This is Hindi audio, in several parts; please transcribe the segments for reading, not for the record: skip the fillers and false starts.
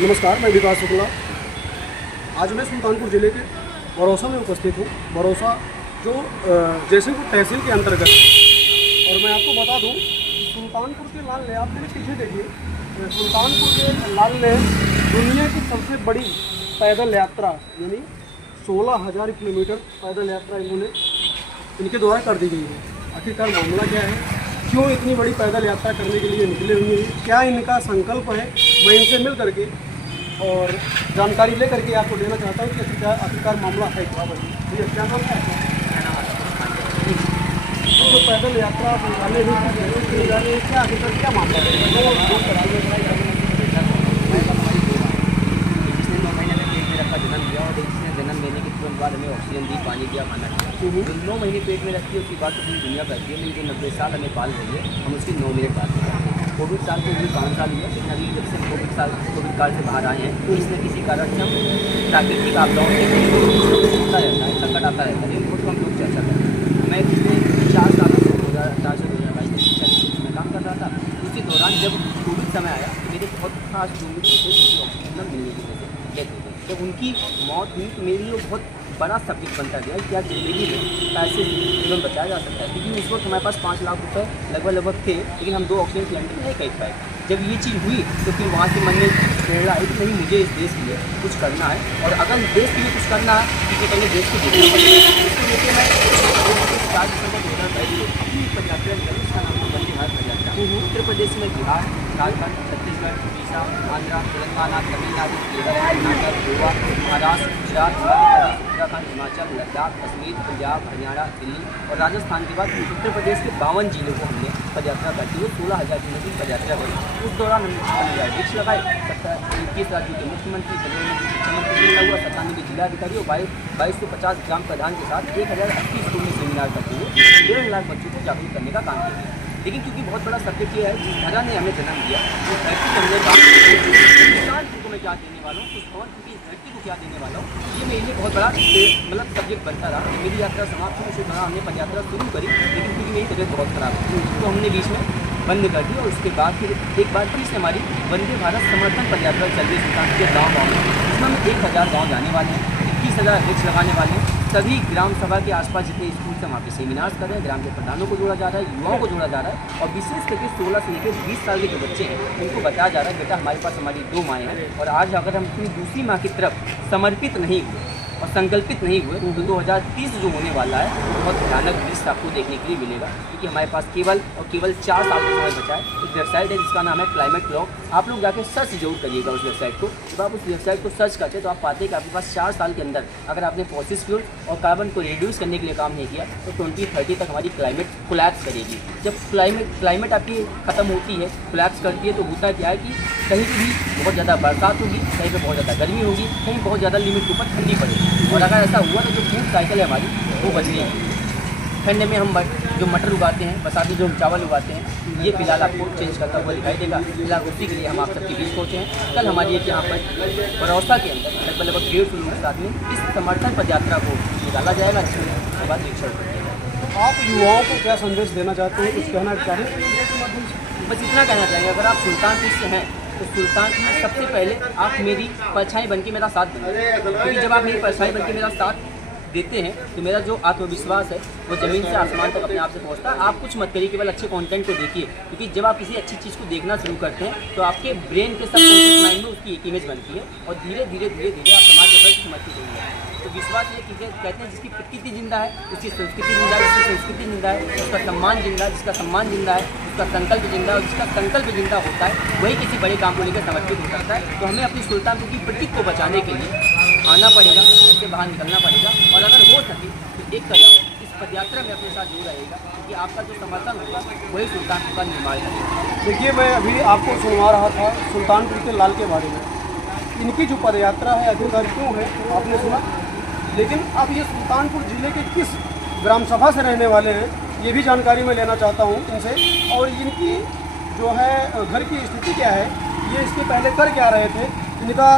नमस्कार, मैं विकास शुक्ला। आज मैं सुल्तानपुर ज़िले के बरौसा में उपस्थित हूँ। बरौसा जो जैसलपुर तहसील के अंतर्गत, और मैं आपको बता दूँ सुल्तानपुर के लाल ने, आप मेरे पीछे देखिए, सुल्तानपुर के लाल ने दुनिया की सबसे बड़ी पैदल यात्रा यानी 16,000 किलोमीटर पैदल यात्रा इनके द्वारा कर दी गई है। आखिरकार मामला क्या है, क्यों इतनी बड़ी पैदल यात्रा करने के लिए निकले हुए हैं, क्या इनका संकल्प है, मैं इनसे मिल करके और जानकारी ले करके आपको देना चाहता हूँ कि आखिरकार मामला है क्या। भैया क्या नाम है? तो पैदल यात्रा निकालने क्या आखिरकार क्या मामला है? जन्म लेने के तुरंत बाद हमें ऑक्सीजन दी, पानी दिया, खाना दिया। जो 9 महीने पेट में रखती है उसकी बात तो पूरी दुनिया करती है, लेकिन जो 90 साल हमें पाल रही है हम उसकी 9 मिनट बात करते हैं। कोविड साल को भी 5 साल हुआ, लेकिन अभी जब से हम कोविड काल से बाहर आए हैं तो किसी न किसी कारण से हम प्राकृतिक आपदाओं से होता रहता है, संकट आता रहता है, लेकिन खुद को हम लोग चर्चा करते हैं। मैं पिछले 4 सालों से 2004 से 2022 में काम कर रहा था। उसी दौरान जब कोविड समय आया तो मेरे बहुत खास जो मित्र थे जिनकी ऑक्सीजन न मिलने की वजह से डेथ हो गई। जब उनकी मौत हुई तो मेरे लिए बहुत बड़ा सब्जेक्ट बनता गया कि क्या ज़िंदगी में पैसे जीवन बचाया जा सकता है, क्योंकि उस वक्त हमारे पास 5 लाख रुपये लगभग थे, लेकिन हम 2 ऑक्सीजन सिलेंडर नहीं खरीद पाए। जब ये चीज़ हुई तो फिर वहाँ से मन में प्रेरणा आई कि नहीं, मुझे इस देश के लिए कुछ करना है, और अगर देश के लिए कुछ करना है तो पहले देश को देखना पड़ेगा। इसको लेकर मैं 4 दिसंबर 2022 को अपनी पदयात्रा निकाली, उसका नाम है वंदे भारत पदयात्रा। उत्तर प्रदेश में बिहार, झारखंड, छत्तीसगढ़, उड़ीसा, आंध्र, तेलंगाना, तमिलनाडु, केरल, कर्नाटक, गोवा, महाराष्ट्र, गुजरात, उत्तराखंड, हिमाचल, लद्दाख, कश्मीर, पंजाब, हरियाणा, दिल्ली और राजस्थान के बाद उत्तर प्रदेश के 52 जिलों को हमने पदयात्रा करते हुए 16,000 जिलों की पदयात्रा करी। उस दौरान हमने वृक्ष लगाए। 21 राज्यों के मुख्यमंत्री, शिक्षा मंत्री मिला हुआ, 97 जिलाधिकारी और 22 से 50 ग्राम प्रधान के साथ 1080 स्कूल में सेमिनार करते हुए 1.5 लाख बच्चों को जागरूक करने का काम किया। लेकिन क्योंकि बहुत बड़ा सब्जेक्ट ये है, जिस धरा ने हमें जन्म दिया उस धरती को हमने को मैं क्या देने वाला हूँ, उस भवन क्योंकि इस धरती को क्या देने वाला हूँ, ये मेरे लिए बहुत बड़ा मतलब सब्जेक्ट बनता रहा। मेरी यात्रा समाप्त हुई, उसी दौरान हमने पदयात्रा शुरू करी, लेकिन क्योंकि मेरी तबीयत बहुत ख़राब थी तो हमने बीच में बंद कर दी। और उसके बाद फिर एक बार फिर से हमारी वंदे भारत समर्थन पदयात्रा चल रही सुल्तान के गाँव में, जिसमें हम 1000 गाँव जाने वाले हैं, 21,000 वृक्ष लगाने वाले हैं। सभी ग्राम सभा के आसपास जितने स्कूल से वहाँ पे सेमिनार्स कर रहे हैं, ग्राम के प्रधानों को जोड़ा जा रहा है, युवाओं को जोड़ा जा रहा है, और विशेष करके 16 से लेकर 20 साल के जो बच्चे हैं उनको बताया जा रहा है बेटा हमारे पास हमारी 2 माएँ हैं, और आज अगर हम अपनी दूसरी माँ की तरफ समर्पित नहीं हुए और संकल्पित नहीं हुए तो 2030 जो होने वाला है वो बहुत भयानक दृश्य आपको देखने के लिए मिलेगा, क्योंकि हमारे पास केवल 4 साल का समय बचा है। एक वेबसाइट है जिसका नाम है क्लाइमेट क्लॉक, आप लोग जाके सर्च जरूर करिएगा उस वेबसाइट को। जब आप उस वेबसाइट को सर्च करते हैं तो आप पाते हैं कि आपके पास 4 साल के अंदर अगर आपने फॉसिल फ्यूल और कार्बन को रिड्यूस करने के लिए काम नहीं किया तो 2030 तक हमारी क्लाइमेट कोलैप्स करेगी। जब क्लाइमेट आपकी ख़त्म होती है, कोलैप्स करती है, तो होता क्या है कि कहीं भी बहुत ज़्यादा बरसात होगी, कहीं पर बहुत ज़्यादा गर्मी होगी, कहीं बहुत ज़्यादा लिमिट के ऊपर ठंडी पड़ेगी, और अगर ऐसा हुआ तो जो फूड साइकिल है हमारी वो बदलेगी। ठंड में हम जो मटर उगाते हैं, बरसात में जो हम चावल उगाते हैं, ये फिलहाल आपको चेंज करता हुआ दिखाई देगा। फिलहाल उसी के लिए हम आप सबके बीच पहुँचे हैं। कल हमारी एक यहाँ पर बरौसा के अंदर लगभग 150 लोगों के साथ में इस समर्थन पदयात्रा को निकाला जाएगा। उसके बाद निरीक्षण। आप युवाओं को क्या संदेश देना चाहते हैं, कुछ कहना चाहें? बस इतना कहना चाहेंगे, अगर आप सुल्तानपुर से हैं तो सुल्तानपुर में सबसे पहले आप मेरी परछाई बन के मेरा साथ बनिए, क्योंकि जब आप मेरी परछाई बन के मेरा साथ देते हैं तो मेरा जो आत्मविश्वास है वो ज़मीन से आसमान तक अपने आप से पहुंचता है। आप कुछ मत करिए, केवल अच्छे कंटेंट को देखिए, क्योंकि जब आप किसी अच्छी चीज़ को देखना शुरू करते हैं तो आपके ब्रेन के सबकॉन्शियस माइंड में उसकी एक इमेज बनती है, और धीरे धीरे आप समाज के प्रति समर्पित होंगे। तो विश्वास ये कहते हैं जिसकी प्रकृति जिंदा है उसकी संस्कृति जिंदा है, जिसकी संस्कृति जिंदा है उसका सम्मान जिंदा है, जिसका सम्मान जिंदा है उसका संकल्प जिंदा है, और जिसका संकल्प जिंदा होता है वही किसी बड़े काम को लेकर समर्पित हो सकता है। तो हमें अपनी सुल्तानपुर की प्रतीक को बचाने के लिए आना पड़ेगा, उससे बाहर निकलना पड़ेगा, और अगर हो सके तो एक कदम इस पदयात्रा में अपने साथ जुड़ रहेगा, क्योंकि आपका जो समर्थन होगा वही सुल्तानपुर का निर्माण करेगा। देखिए, मैं अभी आपको सुनवा रहा था सुल्तानपुर के लाल के बारे में। इनकी जो पदयात्रा है आखिरकार क्यों है आपने सुना, लेकिन अब ये सुल्तानपुर ज़िले के किस ग्राम सभा से रहने वाले हैं ये भी जानकारी मैं लेना चाहता हूँ इनसे, और इनकी जो है घर की स्थिति क्या है, ये इसके पहले कर क्या रहे थे, इनका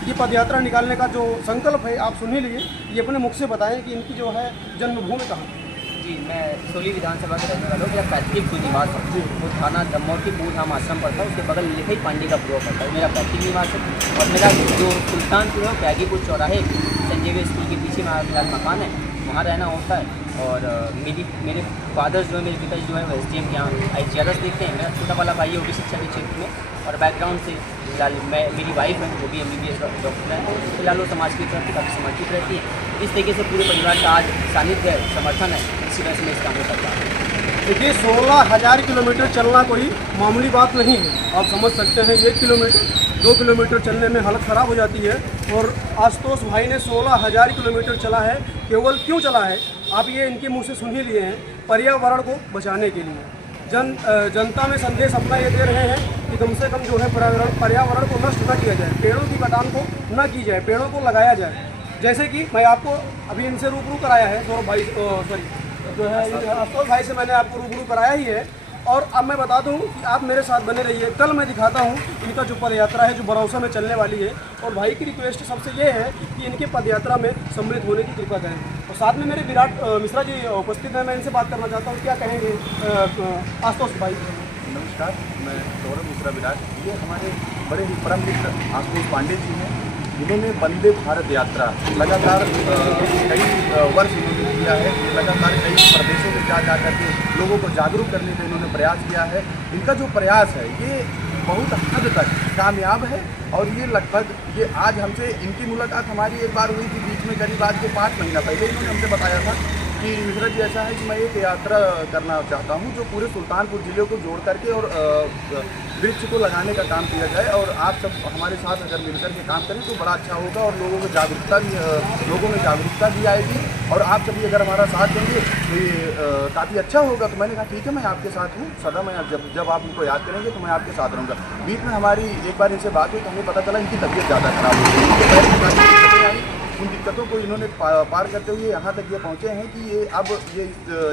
ये पदयात्रा निकालने का जो संकल्प है आप सुन ही लीजिए। ये अपने मुख से बताएं कि इनकी जो है जन्मभूमि कहाँ है। जी, मैं सोली विधानसभा का रहने वाला हूँ। मेरा पैतृक जो निवास है वो थाना दमोह की बूढ़ धाम आश्रम पड़ता है, उसके बगल लिखई पांडे का ब्लॉक पड़ता है, मेरा पैतृक निवास है। और मेरा जो सुल्तानपुर है बैगीपुर चौराहे संजीव स्कूल के पीछे मेरा फिलहाल मकान है, वहाँ रहना होता है। और मेरे फादर जो है, मेरे पिताजी जो है वो SDM के यहाँ IGRS देखते हैं। मेरा छोटा वाला भाई है वो भी शिक्षा के क्षेत्र में, और बैकग्राउंड से फिलहाल मेरी वाइफ है वो भी MBBS डॉक्टर है। फिलहाल वो समाज की तरफ काफ़ी समर्पित रहती है। इस तरीके से पूरे परिवार का आज सानिध्य है, समर्थन है, इसी वजह से मैं इस काम में करता हूँ। देखिए 16,000 किलोमीटर चलना कोई मामूली बात नहीं है। आप समझ सकते हैं 1 किलोमीटर 2 किलोमीटर चलने में हालत ख़राब हो जाती है, और आशुतोष भाई ने 16,000 किलोमीटर चला है। केवल क्यों चला है आप ये इनके मुंह से सुन ही लिए हैं, पर्यावरण को बचाने के लिए। जनता में संदेश अपना ये दे रहे हैं कि कम से कम जो है पर्यावरण को नष्ट न किया जाए, पेड़ों की कटान को न की जाए, पेड़ों को लगाया जाए। जैसे कि मैं आपको अभी इनसे रूबरू कराया है, सौरभ भाई जो है आशुतोष भाई से मैंने आपको रूबरू कराया ही है। और अब मैं बता दूं कि आप मेरे साथ बने रहिए। कल मैं दिखाता हूं इनका जो पदयात्रा है जो बरौसा में चलने वाली है, और भाई की रिक्वेस्ट सबसे ये है कि इनके पदयात्रा में सम्मिलित होने की कृपा करें। और साथ में मेरे विराट मिश्रा जी उपस्थित हैं, मैं इनसे बात करना चाहता हूँ। क्या कहेंगे आशुतोष भाई? नमस्कार, मैं सौरभ मिश्रा विराट। ये हमारे बड़े ही परम मित्र आशुतोष पांडे जी हैं, जिन्होंने वंदे भारत यात्रा लगातार कई वर्ष इन्होंने किया है। लगातार कई प्रदेशों में जा करके लोगों को जागरूक करने का इन्होंने प्रयास किया है। इनका जो प्रयास है ये बहुत हद तक कामयाब है, और ये लगभग ये आज हमसे इनकी मुलाकात हमारी एक बार हुई थी बीच में, करीब आज के 5 महीना पहले इन्होंने हमसे बताया था कि मिश्रा जी ऐसा है कि मैं एक यात्रा करना चाहता हूं जो पूरे सुल्तानपुर ज़िले को जोड़ करके और वृक्ष को लगाने का काम किया जाए, और आप सब हमारे साथ अगर मिलकर के काम करें तो बड़ा अच्छा होगा, और लोगों में जागरूकता भी आएगी, और आप सभी अगर हमारा साथ देंगे तो ये काफ़ी अच्छा होगा। तो मैंने कहा ठीक है, मैं आपके साथ हूँ सदा। मैं जब आप उनको याद करेंगे तो मैं आपके साथ रहूँगा। बीच में हमारी एक बार इनसे बात हुई तो हमें पता चला इनकी तबीयत ज़्यादा खराब हो गई। उन दिक्कतों को इन्होंने पार करते हुए यहाँ तक ये पहुँचे हैं कि ये अब ये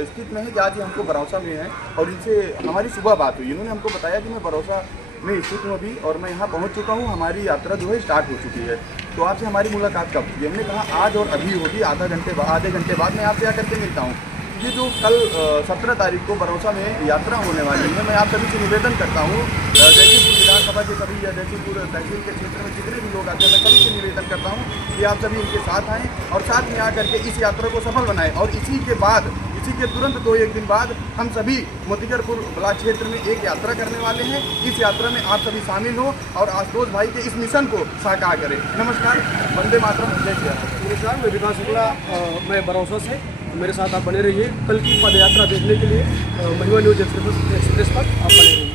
स्थिति में है कि आज ये हमको बरौसा में है, और इनसे हमारी सुबह बात हुई। इन्होंने हमको बताया कि मैं बरौसा में स्थित हूँ अभी, और मैं यहाँ पहुँच चुका हूँ, हमारी यात्रा जो है स्टार्ट हो चुकी है। तो आपसे हमारी मुलाकात कब हुई? हमने कहा आज और अभी होगी, आधे घंटे बाद मैं आपसे आकर के मिलता हूँ। ये जो कल 17 तारीख को बरौसा में यात्रा होने वाली है, मैं आप सभी से निवेदन करता हूँ, जैसीपुर विधानसभा के सभी या जैसीपुर तहसील के क्षेत्र में जितने भी लोग आते हैं, मैं सभी से निवेदन करता हूँ कि आप सभी इनके साथ आएँ और साथ में आकर के इस यात्रा को सफल बनाएं। और इसी के तुरंत 2-1 दिन बाद हम सभी मोतीगरपुर ब्लॉक क्षेत्र में एक यात्रा करने वाले हैं। इस यात्रा में आप सभी शामिल हो और आशुतोष भाई के इस मिशन को साकार करें। नमस्कार, वंदे मातरम, जय श्री राम। नमस्कार, मैं विकास शुक्ला, मैं बरौसा से। मेरे साथ आप बने रहिए। कल की पदयात्रा देखने के लिए महिमा न्यूज़ एक्सप्रेस पर आप बने रहिए।